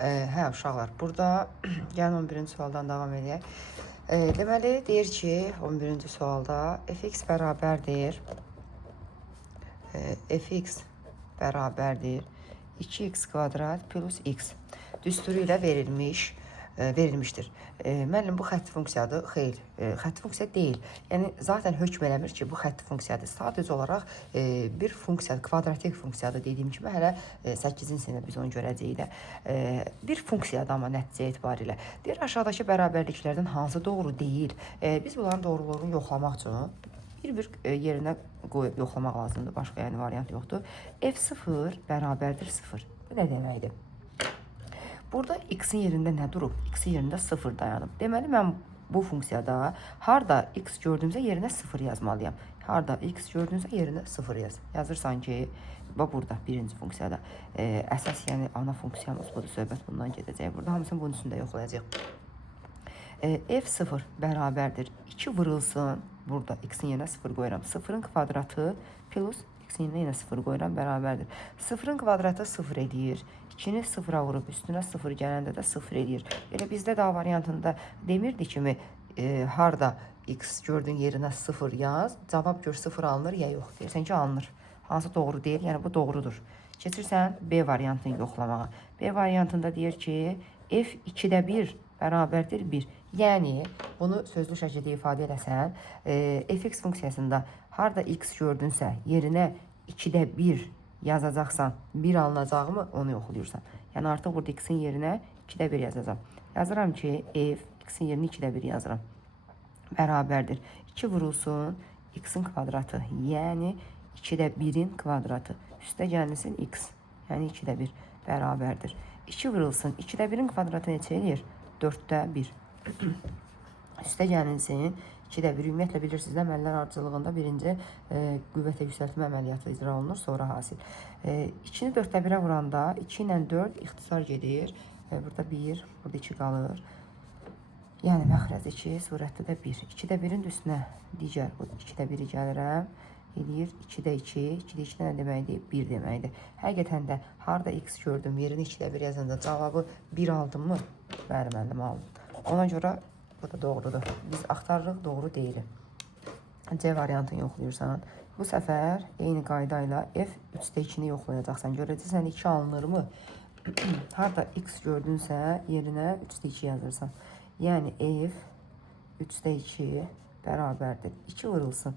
Hə, uşaqlar, burada gəlin 11-ci sualdan davam edək. Deməli, deyir ki, 11-ci sualda fx bərabərdir. Fx bərabərdir 2x kvadrat plus x düsturu ilə verilmişdir. Müəllim, bu xətti funksiyadır. Xeyr, xətti funksiya deyil. Yəni, zaten hökm eləmir ki, bu xətti funksiyadır. Sadəcə olaraq bir funksiyadır, kvadratik funksiyadır dediyim kimi, hələ 8-ci sinifdə biz onu görəcəyik də. Bir funksiyadır amma nəticə etibarilə. Deyir, aşağıdakı bərabərliklərdən hansı doğru deyil? Biz bunların doğruluğunu yoxlamaq üçün bir yerinə qoyub yoxlamaq lazımdır. Başqa yəni variant yoxdur. F0 bərabərdir 0. Bu nə deməkdir? Burada x-in yerində nə durub? X-in yerində 0 dayanıb. Deməli, mən bu funksiyada harda x gördüyümsə yerinə 0 yazmalıyam. Harda x gördüyümsə yerinə 0 yaz. Yazırsan ki, burada birinci funksiyada. Əsas yəni ana funksiyamız budur. Söhbət bundan gedəcək. Burada hamısını bunun üstündə yoxlayacaq. F0 bərabərdir 2 vurulsun. Burada x-in yerinə 0 qoyuram. 0-ın kvadratı plus x-in yerinə yenə 0 qoyuram, bərabərdir. 0-ın kvadratı 0 edir. 2-ni 0-a vurub üstünə 0 gələndə də 0 edir. Elə bizdə daha variantında demirdi kimi harda x gördüyün yerinə 0 yaz. Cavab gör 0 alınır ya yox. Deyirsən ki, alınır. Hansı doğru deyil? Yəni bu doğrudur. Keçirsən B variantını yoxlamağa. B variantında deyir ki, f 2-də 1 bərabərdir 1. Yəni, bunu sözlü şəkildə ifadə eləsən, fx funksiyasında harda x gördünsə, yerinə 2-də 1 yazacaqsan, 1 alınacaqmı, onu yoxlayırsan. Yəni, artıq burada x-in yerinə 2-də 1 yazacaqam. Yazıram ki, f, x-in yerinə 2-də 1 yazıram. Bərabərdir. 2 vurulsun, x-in kvadratı, yəni 2-də 1-in kvadratı. Üstə gəlməsin x, yəni 2-də 1 bərabərdir. 2 vurulsun, 2-də 1-in kvadratı neçə eləyir? 4-də 1. Üstə gəlin 2-də 1. Ümumiyyətlə bilirsiniz, əməllər ardıcılığında birinci qüvvətə yüksəltmə əməliyyatı icra olunur, sonra hasil. 2-ni 4-də 1-ə vuranda 2 ilə 4 ixtisar gedir. Burada 1, burada 2 qalır. Yəni məxrəz 2, surətdə də 1. 2-də 1-in üstünə digər 2-də 1-i gəlirəm. Eləyir 2-də 2, 2-də 2 nə deməkdir? 1 deməkdir. Həqiqətən də harda x gördüm, yerini 2-də 1 yazanda cavabı 1 aldım mı? Bəli, müəllim, aldım. Ona görə bu da doğrudur. Biz axtarırıq, doğru deyilir. C variantını yoxlayırsan. Bu səfər eyni qayda ilə f 3-də 2-ni yoxlayacaqsan. Görəcəksən 2 alınırmı? Harda x gördünsə yerinə 3-də 2 yazırsan. Yəni f 3-də 2 bərabərdir. 2 vurulsun.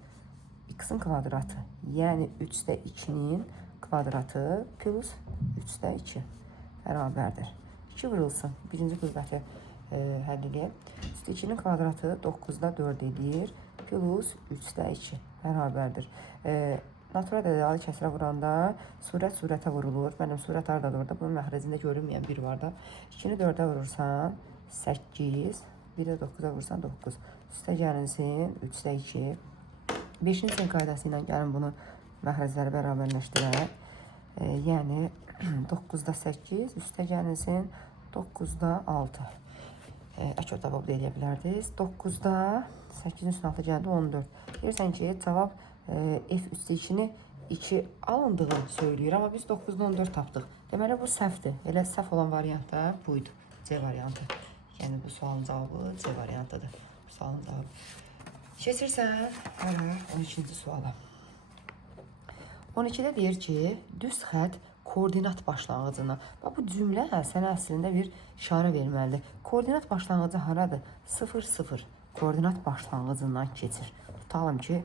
X-in kvadratı, yəni 3-də 2-nin kvadratı plus 3-də 2 bərabərdir. 2 vurulsun. Birinci qüvvəti həll edək. 3-də 2-nin kvadratı 9-da 4 edir. Plus 3-də 2 bərabərdir. Natural ədədi kəsrə vuranda surət surətə vurulur. Mənim surət haradadır orada? Bunun məxrəcində görünməyən 1 var da. 2-ni 4-ə vurursan 8, 1-də 9-a vurursan 9. Üstə gəlinsin 3-də 2. 5-ci sinif qaydası ilə gəlin bunu məxrəcləri bərabərləşdirək. Yəni 9-da 8, üstə gəlinsin 9-da 6. Ək cavab da eləyə bilərdiniz. 9-da 8-in üstünə 6 gəldi 14. Deyirsən ki, cavab f3-2-ni 2 alındığını söyləyir, amma biz 9-da 14 tapdıq. Deməli, bu səhvdir. Elə səhv olan variant da buydu. C variantı. Yəni, bu sualın cavabı C variantıdır. Bu sualın cavabı. Keçirsən, 12-ci suala. 12-də deyir ki, düz xət koordinat başlanğıcına. Bu cümlə sənə əslində bir işarə verməlidir. Koordinat başlanğıcı haradır? 0, 0. Koordinat başlanğıcından keçir. Tutalım ki,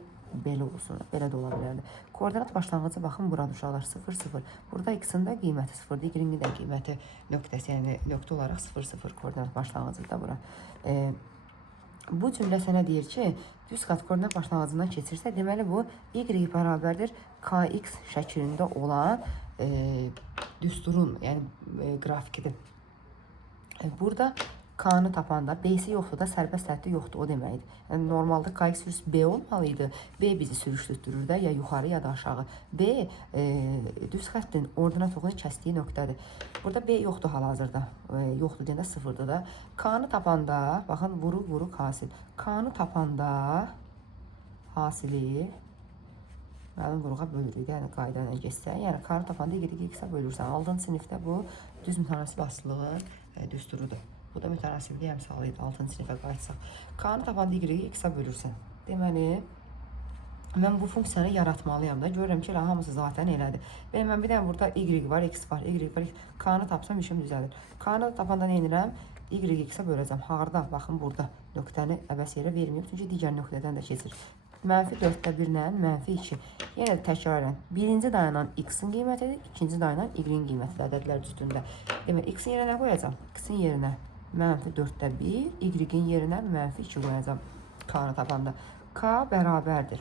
belə olsun. Belə də ola bilərdi. Koordinat başlanğıcı, baxın, burada uşaqlar 0, 0. Burada x-in də qiyməti 0-dır. Y-in də qiyməti nöqtəsi, yəni nöqtə olaraq 0, 0. Koordinat başlanğıcı da bura. Bu cümlə sənə deyir ki, düz xət koordinat başlanğıcından keçirsə, deməli bu y bərabərdir kx şəklində olan düsturun, yəni grafikidir. Burada k-nı tapanda b-si yoxdur da sərbəst həddi yoxdur, o deməkdir. Yəni, normalda kx sürüs b olmalıydı. B bizi sürüşdürür də, ya yuxarı ya da aşağı. B düz xəttin ordinat oxunu kəsdiyi nöqtədir. Burada b yoxdur hal-hazırda. Yoxdur deyəndə sıfırdır da. K-nı tapanda, baxın, vuruq hasil. K-nı tapanda hasili Məlum qruğa bölürük. Yəni qayda ilə getsə, yəni k-nı tapanda y-ə bölürsən. 6-cı sinifdə bu düz mütənasib asılılığın düsturudur. Bu da mütənasibliyi əmsalı idi 6-cı sinifə qayıtsaq. K-nı tapanda y-ə bölürsən. Deməli, mən bu funksiyanı yaratmalıyam da. Görürəm ki, hamısı zaten elədir. Və mən bir dənə burada y var, x var, y var. K-nı tapsam işim düzəlir. K-nı tapanda nə edirəm? Y-ə böləcəm. Harda? Baxın, burada nöqtəni əbəs yerə verməyib. Çünki digər nöqtədən də keçir. -4/1 ilə -2. Yenə də təkrarən. Birinci dayanan x-in qiymətidir, ikinci dayanan y-in qiymətidir ədədlər üstündə. Demək, x-in yerinə nə qoyacam? X-in yerinə -4/1, y-in yerinə -2 qoyacam k-nı tapanda. K bərabərdir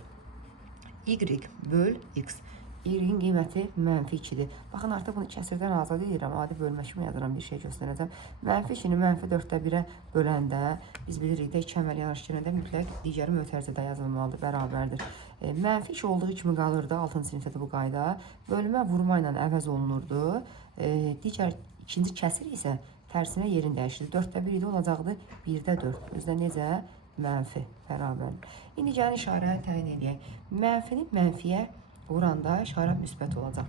y böl x. Y-in qiyməti -2-dir. Baxın, artıq bunu kəsirdən azad edirəm. Adi bölmə kimi yazıram, bir şey göstərəcəm. -2-ni -4/1-ə böləndə biz bilirik də 2 əməli yanaşdıranda mütləq digəri mötərizədə yazılmalıdır, bərabərdir. -2 olduğu kimi qalırdı 6-cı sinifdə bu qayda. Bölmə vurma ilə əvəz olunurdu. Digər ikinci kəsir isə tərsinə yerin dəyişirdi. 4/1 idi, olacaqdı 1/4. Özdə necə? Mənfi, bərabərdir. İndi gəlin işarəni təyin edək. Mənfini mənfiyə vuranda işarə müsbət olacaq.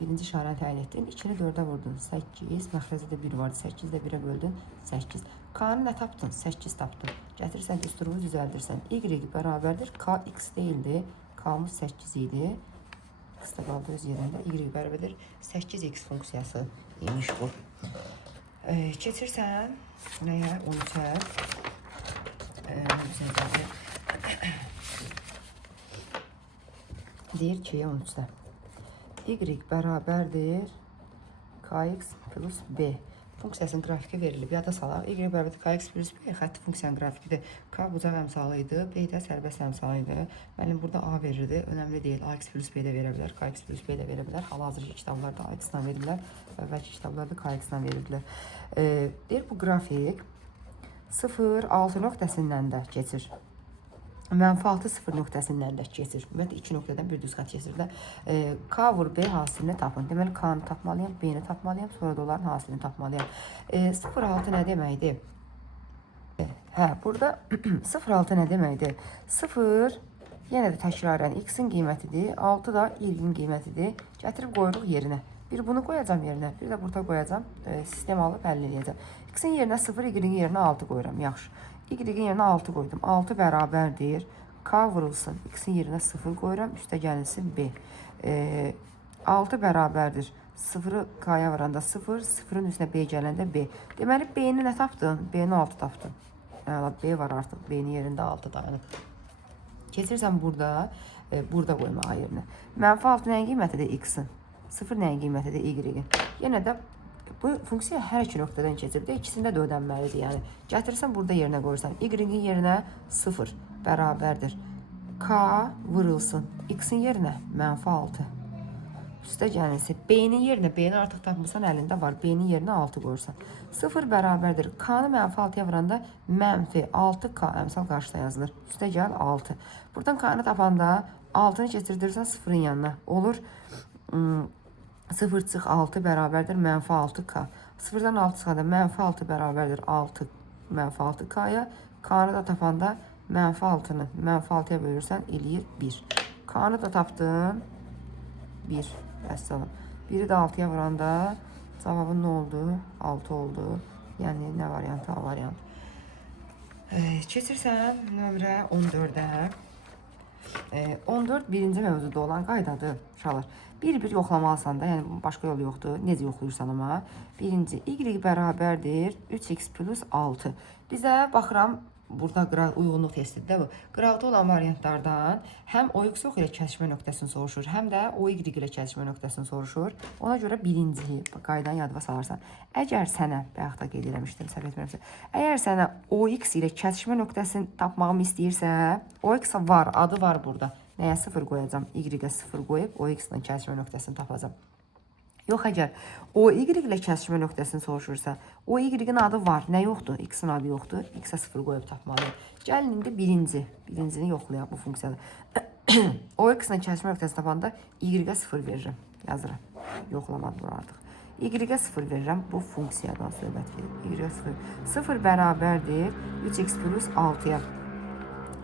Birinci işarəni təyin etdin, 2-ni 4-ə vurdun, 8, məxrəcədə 1 vardı, 8-də 1-ə böldün, 8. K-nı nə tapdın? 8 tapdın. Gətirsən, düsturumu düzəldirsən. Y bərabərdir, K x deyildi, K-mız 8 idi. X da qaldı öz yerində, Y bərabərdir, 8x funksiyası imiş bu. Keçirsən, nəyə? 13-ə. Deyir 2-yə 13-də. Y bərabərdir kx plus b. Funksiyasının qrafiki verilib. Yada salaq. Y bərabərdir kx plus b. Xətti funksiyanın grafikidir. K bucaq əmsalı idi. B də sərbəst əmsalı idi. Mənim burada A verirdi. Önəmli deyil. Ax plus b də verə bilər. Kx plus b də verə bilər. Hal-hazırki kitablarda Ax-la verirlər. Əvvəlki kitablarda Kx-la verirdilər. Deyir bu qrafik 0,6 nöqtəsindən də keçir. -6 0 nöqtəsindən də keçir. Ümumiyyətlə 2 nöqtədən bir düz xətt keçir də. K vur B hasilini tapın. Deməli K-nı tapmalıyam, B-ni tapmalıyam, sonra da onların hasilini tapmalıyam. 0,6 nə deməkdir? Burada 0,6 nə deməkdir? 0 yenə də təkrarən x-in qiymətidir, 6 da y-in qiymətidir. Gətirib qoyuruq yerinə. Bir bunu qoyacam yerinə, bir də burada qoyacam. Sistem alıb həll edəcəm. X-in yerinə 0, y-in yerinə 6 qoyuram. Yaxşı. Y-in yerinə 6 qoydum. 6 bərabərdir. K vurulsun. X-in yerinə 0 qoyuram. Üstə gəlinsin B. 6 bərabərdir. 0-ı K-ya vuranda 0, 0-ın üstünə B gələndə B. Deməli, B-ni nə tapdın? B-ni 6 tapdın. B var artıq. B-nin yerində 6 dayanıb. Keçirsən burada, burada qoymağa yerinə. -6 nəyin qiymətidir? X-in. 0 nəyin qiymətidir? Y-in. Yenə də bu funksiya hər iki nöqtədən keçir. İkisində də ödənməlidir. Yəni, gətirsən burada yerinə qoyursan. Y-in yerinə 0 bərabərdir. K vurulsun. X-in yerinə -6. Üstə gəlinsin. B-nin yerinə, B-ni artıq tapmışsan, əlində var. B-nin yerinə 6 qoyursan. 0 bərabərdir. K-nı -6-ya vuranda -6K əmsal qarşıda yazılır. Üstə gəl 6. Buradan K-nı tapanda 6-nı keçirdirsən 0-ın yanına. Olur 0 çıx 6 bərabərdir -6K. 0-dan 6 çıxanda -6 bərabərdir 6 -6K-ya. K-nı da tapanda -6-nı -6-ya bölürsən eləyir 1. K-nı da tapdın 1. Əssalam. 1-i də 6-ya vuranda cavabın nə oldu? 6 oldu. Yəni nə variantı? A variantı. Keçirsən nömrə 14-ə. 14 birinci mövzuda olan qaydadır uşaqlar. Bir-bir yoxlamalısan da, yəni başqa yol yoxdur. Necə yoxlayırsan amma? Birinci, y bərabərdir 3x plus 6. Bizə baxıram, burada uyğunluq testidir də bu. Qıraqda olan variantlardan həm OX ilə kəsişmə nöqtəsini soruşur, həm də OY ilə kəsişmə nöqtəsini soruşur. Ona görə birinci qaydanı yadıma salarsan. Əgər sənə, bayaq da qeyd eləmişdim, səhv etmirəmsə, əgər sənə OX ilə kəsişmə nöqtəsini tapmağımı istəyirsə, OX var, adı var burada. Nəyə 0 qoyacam? Y-ə 0 qoyub OX ilə kəsişmə nöqtəsini tapacam. Yox, əgər OY ilə kəsişmə nöqtəsini soruşursa, OY-in adı var, nə yoxdur? X-in adı yoxdur, X-ə 0 qoyub tapmalıyım. Gəlin indi birincini yoxlayaq bu funksiyada. OX ilə kəsişmə nöqtəsini tapanda Y-ə 0 verirəm, yazıram. Yoxlamadım artıq. Y-ə 0 verirəm, bu funksiyadan söhbət verir. Y-ə 0. 0 bərabərdir 3x plus 6-ya.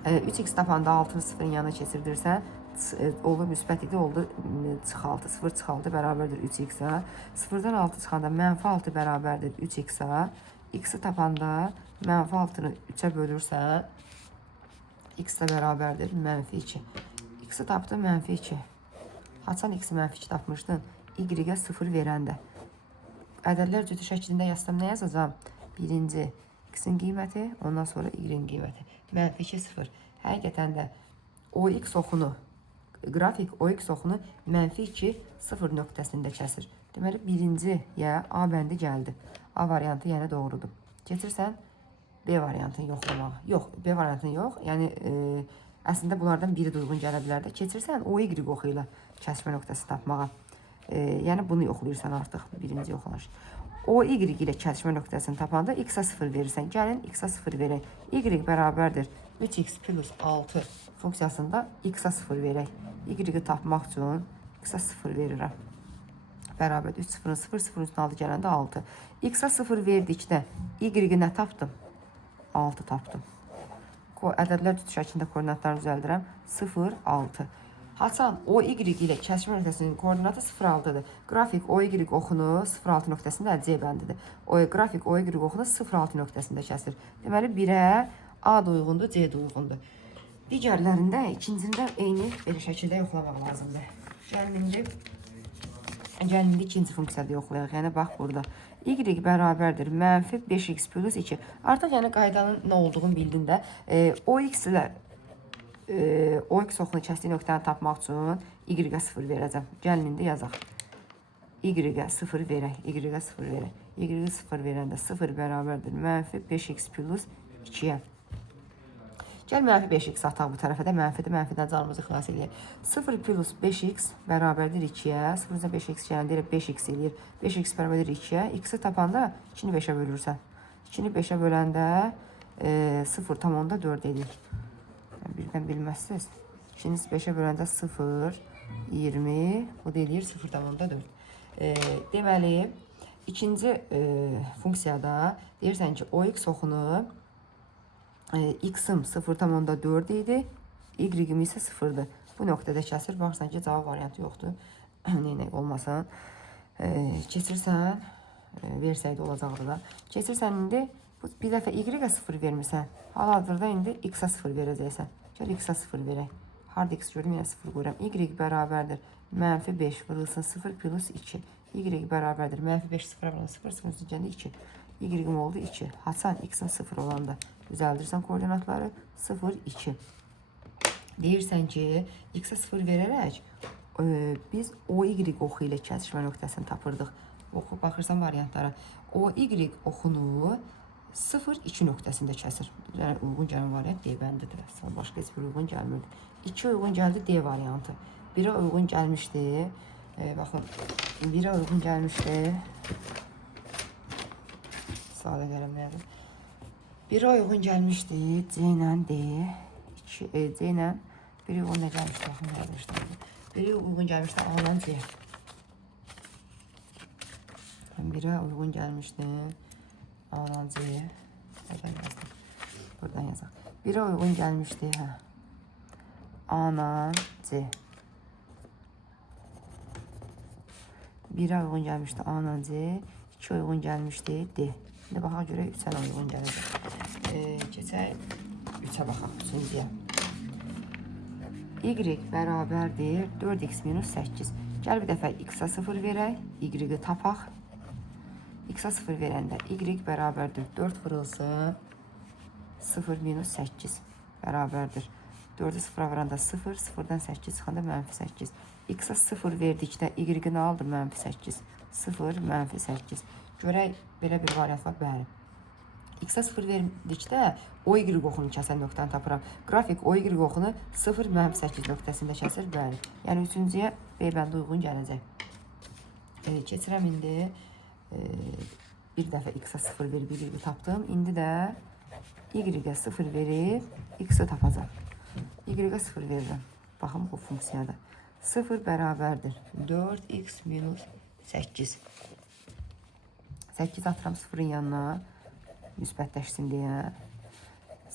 3x tapanda 6-nı 0-ın yanına keçirdirsən, oldu müsbət idi, oldu çıxaltı. 0 çıxaltı bərabərdir 3x-a. 0-dan 6 çıxanda -6 bərabərdir 3x-a. X-i tapanda -6-nı 3-ə bölürsən, x də bərabərdir -2. X-i tapdın -2. Haçan x-i -2 tapmışdın? Y-ə 0 verəndə. Ədədlər cütü şəklində yazsam nə yazacağım? Birinci x-in qiyməti, ondan sonra y-in qiyməti. -2, 0. Həqiqətən də OX oxunu, qrafik OX oxunu -2, 0 nöqtəsində kəsir. Deməli, birinci ya A bəndi gəldi. A variantı yəni doğrudur. Keçirsən B variantını yoxlamağa. Yox, B variantını yox. Yəni, əslində bunlardan biri uyğun gələ bilər də. Keçirsən OY oxu ilə kəsmə nöqtəsi tapmağa. Yəni, bunu yoxlayırsan artıq. Birinci yoxlanış. OY ilə kəsmə nöqtəsini tapanda x-a 0 verirsən. Gəlin, x-a 0 verək. Y bərabərdir 3x plus 6 funksiyasında x-a 0 verək. Y-i tapmaq üçün x-a 0 verirəm. Bərabər 3, 0, 0, 0, 6 gələndə 6. X-a 0 verdikdə y-i nə tapdım? 6 tapdım. Ədədlər cüt şəklində koordinatlarını düzəldirəm. 0, 6. Haçan OY ilə kəsmə nöqtəsinin koordinatı 0, 6-dır. Qrafik OY oxunu 0, 6 nöqtəsində C bəndidir. Qrafik OY oxunu 0, 6 nöqtəsində kəsir. Deməli, 1-ə A da uyğundur, C də uyğundur. Digərlərində, ikincində eyni belə şəkildə yoxlamaq lazımdır. Gəlin indi ikinci funksiyada yoxlayaq. Yəni, bax burada. Y bərabərdir -5x plus 2. Artıq yəni qaydanın nə olduğunu bildin də. OX ilə OX oxunu kəsdiyi nöqtəni tapmaq üçün Y-ə 0 verəcəm. Gəlin indi yazaq. Y-ə 0 verək. Y-ə 0 verək. Y-ə 0 verəndə 0 bərabərdir -5x plus 2-yə. Gəl -5x ataq bu tərəfə də, mənfidən canımızı xilas edək. 0 plus 5x bərabərdir 2-yə. 0-dan 5x gələndə 5x eləyir. 5x bərabərdir 2-yə. X-i tapanda 2-ni 5-ə bölürsən. 2-ni 5-ə böləndə 0,4 eləyir. Birdən bilməzsiniz. 2-ni 5-ə böləndə 0, 20, bu da eləyir 0,4. Deməli, ikinci funksiyada deyirsən ki, OX oxunu x-im 0,4 idi, y-im isə 0-dır. Bu nöqtədə kəsir. Baxırsan ki, cavab variantı yoxdur. Neynək olmasın. Keçirsən, versəydə olacaqdır da. Keçirsən indi, bir dəfə y-ə 0 vermirsən. Hal-hazırda indi x-a 0 verəcəksən. Gəl x-a 0 verək. Harada x gördüm, yenə 0 qoyuram. Y bərabərdir -5 vurulsun 0 plus 2. Y bərabərdir -5 0 vurulsun 0, 0 üzrəndə 2. Y-im oldu 2. Haçan x-in 0 olanda düzəldirsən koordinatları 0, 2. Deyirsən ki, x-a 0 verərək biz OY oxu ilə kəsişmə nöqtəsini tapırdıq. Baxırsan variantlara. OY oxunu 0, 2 nöqtəsində kəsir. Yəni, uyğun gələn variant D bəndidir. Başqa heç bir uyğun gəlmirdi. 2 uyğun gəldi D variantı. 1-ə uyğun gəlmişdi. Baxın, 1-ə uyğun gəlmişdi. Sadə qələmlə yazım. 1-ə uyğun gəlmişdi C ilə D. C ilə 1-ə uyğun nə gəlmişdi? Baxın, nə yazmışdı? 1-ə uyğun gəlmişdi A ilə C. 1-ə uyğun gəlmişdi A ilə C. Buradan yazdım. Buradan yazaq. 1-ə uyğun gəlmişdi A ilə C. 1-ə uyğun gəlmişdi A ilə C. 2 uyğun gəlmişdi D. İndi baxaq görək 3-ə uyğun gələcək. Keçək 3-ə baxaq. Üçüncüyə. Y bərabərdir 4x minus 8. Gəl bir dəfə x-a 0 verək. Y-i tapaq. X-a 0 verəndə y bərabərdir 4 vurulsun 0 minus 8 bərabərdir. 4-ü 0-a vuranda 0, 0-dan 8 çıxanda -8. X-a 0 verdikdə y-i nə aldı? -8. 0, -8. Görək, belə bir variant var, bəli. X-a 0 verdikdə OY oxunu kəsən nöqtəni tapıram. Qrafik OY oxunu 0, -8 nöqtəsində kəsir, bəli. Yəni, üçüncüyə B bəndə uyğun gələcək. Keçirəm indi. Bir dəfə x-a 0 verib y-i tapdım. İndi də y-ə 0 verib x-i tapacam. Y-ə 0 verirəm. Baxın, bu funksiyada. 0 bərabərdir 4x minus 8. 8 atıram 0-ın yanına. Müsbətləşsin deyə.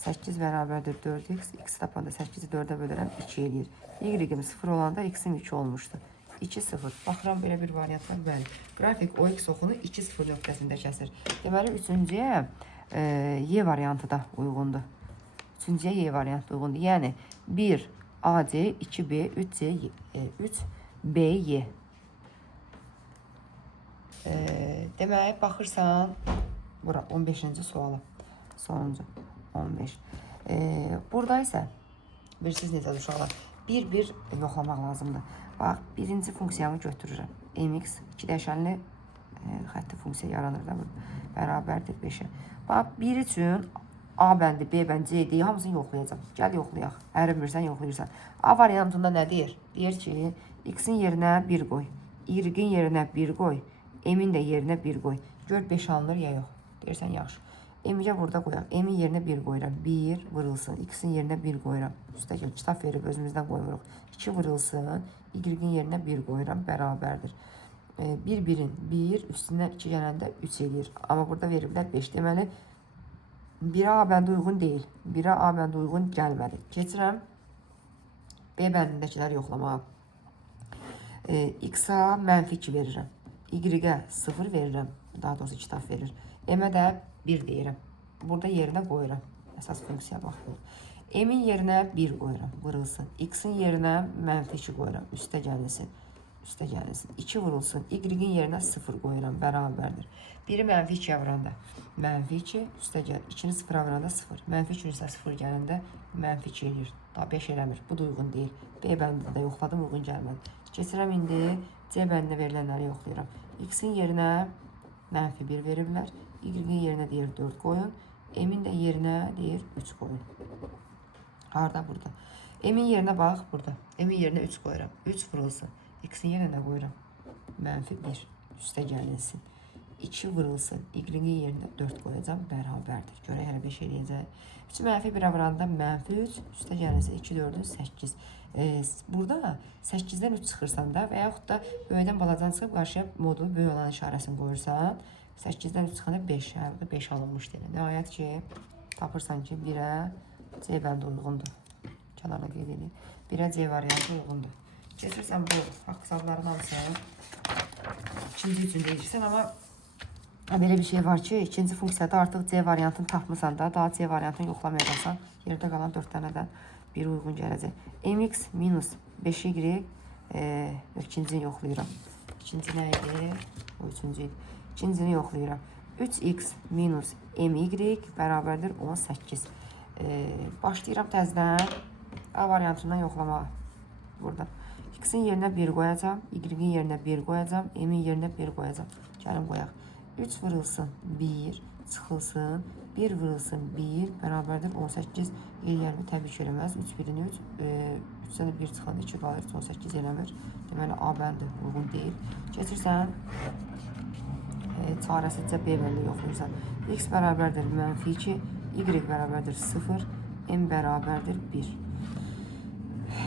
8 bərabərdir 4x. X tapanda 8-i 4-ə bölürəm 2 eləyir. Y-im 0 olanda x-im 2 olmuşdu. 2, 0. Baxıram belə bir variant var. Bəli. Qrafik OX oxunu 2, 0 nöqtəsində kəsir. Deməli, üçüncüyə Y variantı da uyğundur. Üçüncüyə Y variantı uyğundur. Yəni, 1 AC, 2B, 3C, 3BY. Demək, baxırsan, bura 15-ci suala. Sonuncu 15. Burada isə bilirsiniz necə uşaqlar? Bir yoxlamaq lazımdır. Bax, birinci funksiyamı götürürəm. MX 2 dəyişənli xətti funksiya yaranır da burada. Bərabərdir 5-ə. Bax, 1 üçün A bəndi, B bəndi, C deyil, hamısını yoxlayacaq. Gəl yoxlayaq. Ərinmirsən, yoxlayırsan. A variantında nə deyir? Deyir ki, X-in yerinə 1 qoy. Y-in yerinə 1 qoy. M-in də yerinə 1 qoy. Gör 5 alınır ya yox. Deyirsən, yaxşı. M-i burada qoyaq. M-in yerinə 1 qoyuram. 1 vırılsın. X-in yerinə 1 qoyuram. Üstəgəl kitab verib özümüzdən qoyuruq. 2 vırılsın. Y-in yerinə 1 qoyuram. Bərabərdir. 1-1-in 1 üstündən 2 gələndə 3 eləyir. Amma burada veriblər 5. Deməli, 1-ə A bəndi uyğun deyil. 1-ə A bəndi uyğun gəlmədi. Keçirəm B bəndindəkiləri yoxlamağa. X-a -2 verirəm. Y-ə 0 verirəm. Daha doğrusu kitab verir. M-ə də 1 deyirəm. Burada yerinə qoyuram. Əsas funksiya baxılır. M-in yerinə 1 qoyuram. Vırılsın. X-in yerinə -2 qoyuram. Üstə gəlsin. Üstə gəlsin. 2 vurulsun. Y-in yerinə 0 qoyuram. Bərabərdir. 1-i -2-yə vuranda -2, üstə gəl. 2-ni 0-a vuranda 0. -3 isə 0 gələndə -2 eləyir. Daha 5 eləmir. Bu da uyğun deyil. B bəndində yoxladım, uyğun gəlmədi. Keçirəm indi C bəndinə verilənləri yoxlayıram. X-in yerinə -1 veriblər. Y-in yerinə deyir 4 qoyun. M-in də yerinə deyir 3 qoyun. Harada? Burada. M-in yerinə bax, burada. M-in yerinə 3 qoyuram. 3 vurulsun. X-in yerinə nə qoyuram? -1. Üstə gəlinsin. 2 vurulsun. Y-in yerinə 4 qoyacam. Bərabərdir. Görək hələ 5 eləyəcək. 3 -1-ə vuranda -3. Üstə gəlinsin. 2, 4, 8. Burada 8-dən 3 çıxırsan da və yaxud da böyüdən balacan çıxıb qarşıya modulu böyük olan işarəsini qoyursan. 8-dən 3 çıxanda 5. Burada 5 alınmışdır. Nəhayət ki, tapırsan ki, 1-ə C bəndi uyğundur. Kənarda qeyd edin. 1-ə C variantı uyğundur. Keçirsən bu haqq-hesabların hamısını ikinci üçün deyirsən, amma belə bir şey var ki, ikinci funksiyada artıq C variantını tapmısan da, daha C variantını yoxlamayacaqsan, yerdə qalan 4 dənədən biri uyğun gələcək. MX minus 5Y, ikincini yoxlayıram. İkinci nə idi? O üçüncü idi. İkincini yoxlayıram. 3x minus my bərabərdir 18. Başlayıram təzdən A variantından yoxlamağa. Burada. X-in yerinə 1 qoyacam, Y-in yerinə 1 qoyacam, M-in yerinə 1 qoyacam. Gəlin qoyaq. 3 vurulsun 1, çıxılsın. 1 vurulsun 1, bərabərdir 18. Yerlərini təbii ki, eləməz. 3, 1-in 3, 3-dən 1 çıxanda 2 qalır, 18 eləmir. Deməli, A bəndi uyğun deyil. Keçirsən, çarəsizcə B bəndi yoxlayırsan. X bərabərdir -2, Y bərabərdir 0, M bərabərdir 1.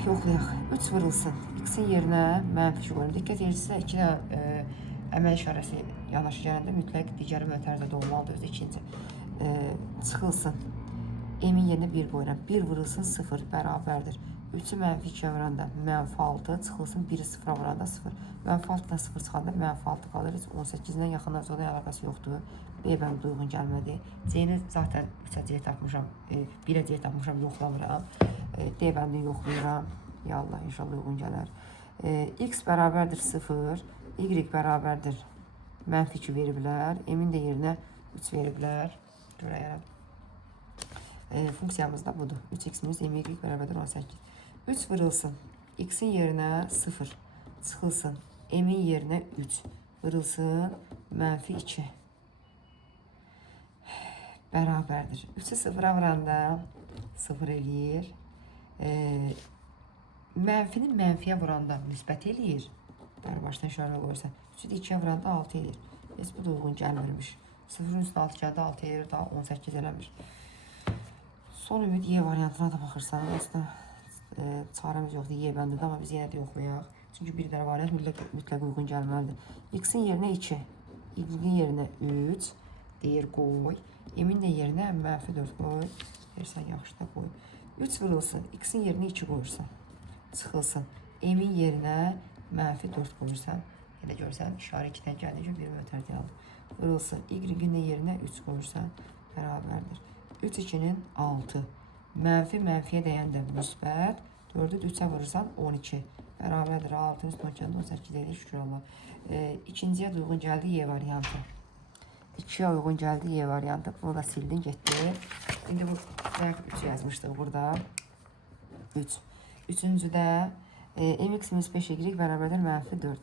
Yoxlayaq. 3 vurulsun. X-in yerinə -2 qoyuram. Diqqət edirsinizsə, 2 də əməl işarəsi yanaşı gələndə mütləq digəri mötərizədə olmalıdır, özü ikinci. Çıxılsın. M-in yerinə 1 qoyuram. 1 vurulsun 0 bərabərdir. 3-ü -2-yə vuranda -6, çıxılsın 1-i 0-a vuranda 0. -6-dan 0 çıxanda -6 qalır. 18-dən yaxından zodan əlaqəsi yoxdur. B bəndi uyğun gəlmədi. C-ni zaten 3-ə C tapmışam, 1-ə C tapmışam, yoxlamıram. D bəndini yoxlayıram. Yallah, inşallah uyğun gələr. X bərabərdir 0, Y bərabərdir -2 veriblər. M-in də yerinə 3 veriblər. Görəyərəm. Funksiyamız da budur. 3x minus my bərabərdir 18. 3 vurulsun. X-in yerinə 0. Çıxılsın. M-in yerinə 3. Vurulsun. -2. Bərabərdir. 3-ü 0-a vuranda 0 eləyir. Mənfini mənfiyə vuranda müsbət eləyir. Başdan işarə qoyursan. 3-ü də 2-yə vuranda 6 eləyir. Heç bu da uyğun gəlmirmiş. 0-ın üstünə 6 gəldə 6 eləyir, daha 18 eləmir. Son ümid Y variantına da baxırsan. Aslında çarəmiz yoxdur Y bəndində, amma biz yenə də yoxlayaq. Çünki bir dənə variant mütləq uyğun gəlməlidir. X-in yerinə 2, Y-in yerinə 3 deyir qoy. M-in də yerinə -4 qoy. Deyirsən, yaxşı da qoy. 3 vurulsun. X-in yerinə 2 qoyursan. Çıxılsın. M-in yerinə -4 qoyursan. Elə görsən, işarə 2-dən gəldiyi üçün bir mötərizə alır. Vurulsun. Y-in yerinə 3 qoyursan, bərabərdir. 3 2-nin 6. Mənfi mənfiyə dəyəndə müsbət. 4-ü 3-ə vurursan 12. Bərabərdir. 6-ın üstü 12-dən 18 edir. Şükür Allah. İkinciyə uyğun gəldi Y variantı. 2-yə uyğun gəldi Y variantı. Bunu da sildin, getdi. İndi bu 3 yazmışdıq burada. 3. Üçüncüdə mx-5y bərabərdir -4.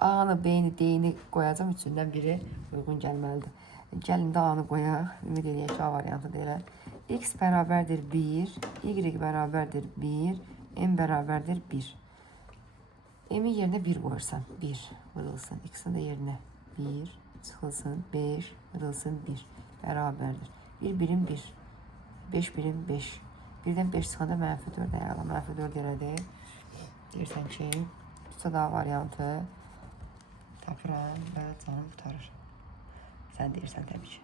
A-nı, B-ni, D-ni qoyacam. Üçündən biri uyğun gəlməlidir. Gəlin də A-nı qoyaq. Ümid edək ki, A variantı deyil. X bərabərdir 1, Y bərabərdir 1, M bərabərdir 1. M-in yerinə 1 qoyursan, 1 vurulsun. X-in də yerinə 1, çıxılsın, 5, vurulsun 1, bərabərdir. 1 birim 1, 5 birim 5. Birdən 5 çıxanda -4 əla, -4 elədi. Deyirsən ki, tutsa da variantı tapıram və canım qurtarır. Sən deyirsən təbii ki.